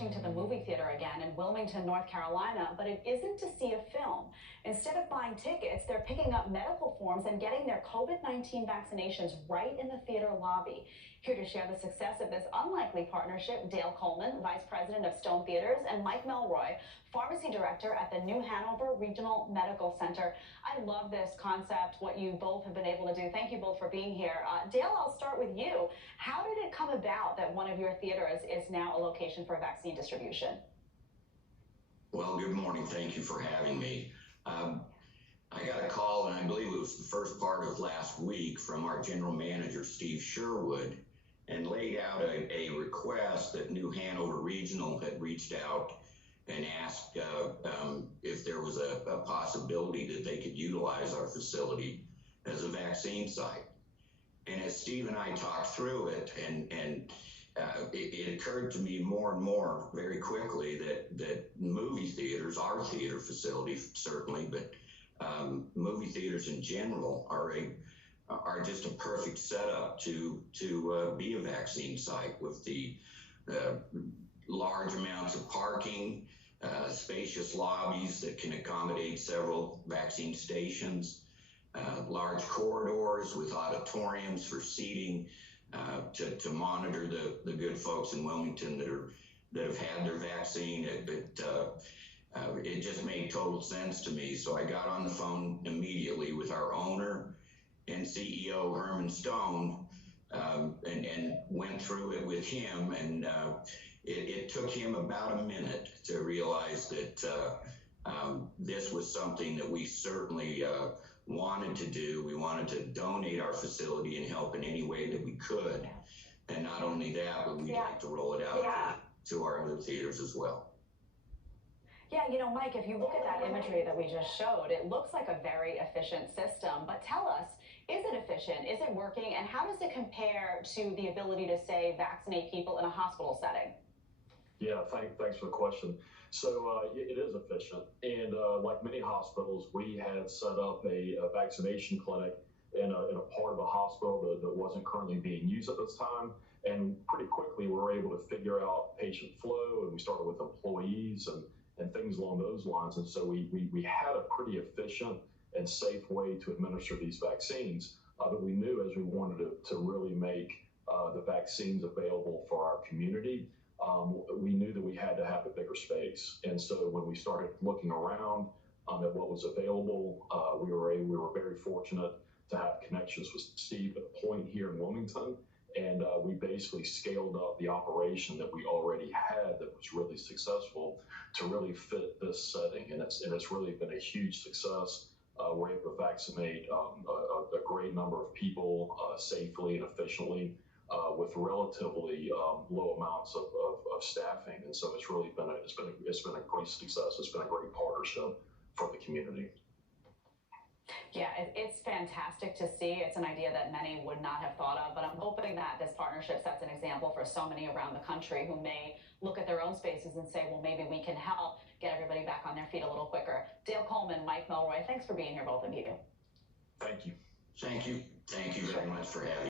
rushing to the movie theater again in Wilmington, North Carolina, but it isn't to see a film. Instead of buying tickets, they're picking up medical forms and getting their COVID-19 vaccinations right in the theater lobby. Here to share the success of this unlikely partnership, Dale Coleman, Vice President of Stone Theaters, and Mike Melroy, Pharmacy Director at the New Hanover Regional Medical Center. I love this concept, what you both have been able to do. Thank you both for being here. Dale, I'll start with you. How did it come about that one of your theaters is now a location for vaccine distribution? Well, good morning. Thank you for having me. I got a call, and I believe it was the first part of last week, from our general manager, Steve Sherwood, and laid out a request that New Hanover Regional had reached out and asked if there was a possibility that they could utilize our facility as a vaccine site. And as Steve and I talked through it, it occurred to me more and more very quickly that movie theaters, our theater facility certainly, but movie theaters in general are just a perfect setup to be a vaccine site, with the large amounts of parking, spacious lobbies that can accommodate several vaccine stations, large corridors with auditoriums for seating, to monitor the good folks in Wilmington that have had their vaccine. It just made total sense to me. So I got on the phone immediately with our owner and CEO, Herman Stone, and went through it with him. And it took him about a minute to realize that this was something that we certainly wanted to do. We wanted to donate our facility and help in any way that we could. And not only that, but we'd like to roll it out to our other theaters as well. Yeah, you know, Mike, if you look at that imagery that we just showed, it looks like a very efficient system. But tell us, is it efficient? Is it working? And how does it compare to the ability to, say, vaccinate people in a hospital setting? Yeah, thanks for the question. So it is efficient. And like many hospitals, we had set up a vaccination clinic in a part of the hospital that wasn't currently being used at this time. And pretty quickly, we were able to figure out patient flow, and we started with employees and things along those lines. And so we had a pretty efficient and safe way to administer these vaccines that we knew, as we wanted to really make the vaccines available for our community, we knew that we had to have a bigger space. And so when we started looking around at what was available, we were very fortunate to have connections with Steve at Pointe here in Wilmington. And we basically scaled up the operation that we already had that was really successful to really fit this setting. And it's really been a huge success. We're able to vaccinate a great number of people safely and efficiently with relatively low amounts of staffing. And so it's really been a great success. It's been a great partnership for the community. Yeah, it's fantastic to see. It's an idea that many would not have thought of, but I'm hoping that this partnership sets an example for so many around the country who may look at their own spaces and say, well, maybe we can help get everybody back on their feet a little quicker. Dale Coleman, Mike Melroy, thanks for being here, both of you. Thank you. Thank you. Thank you very much for having me.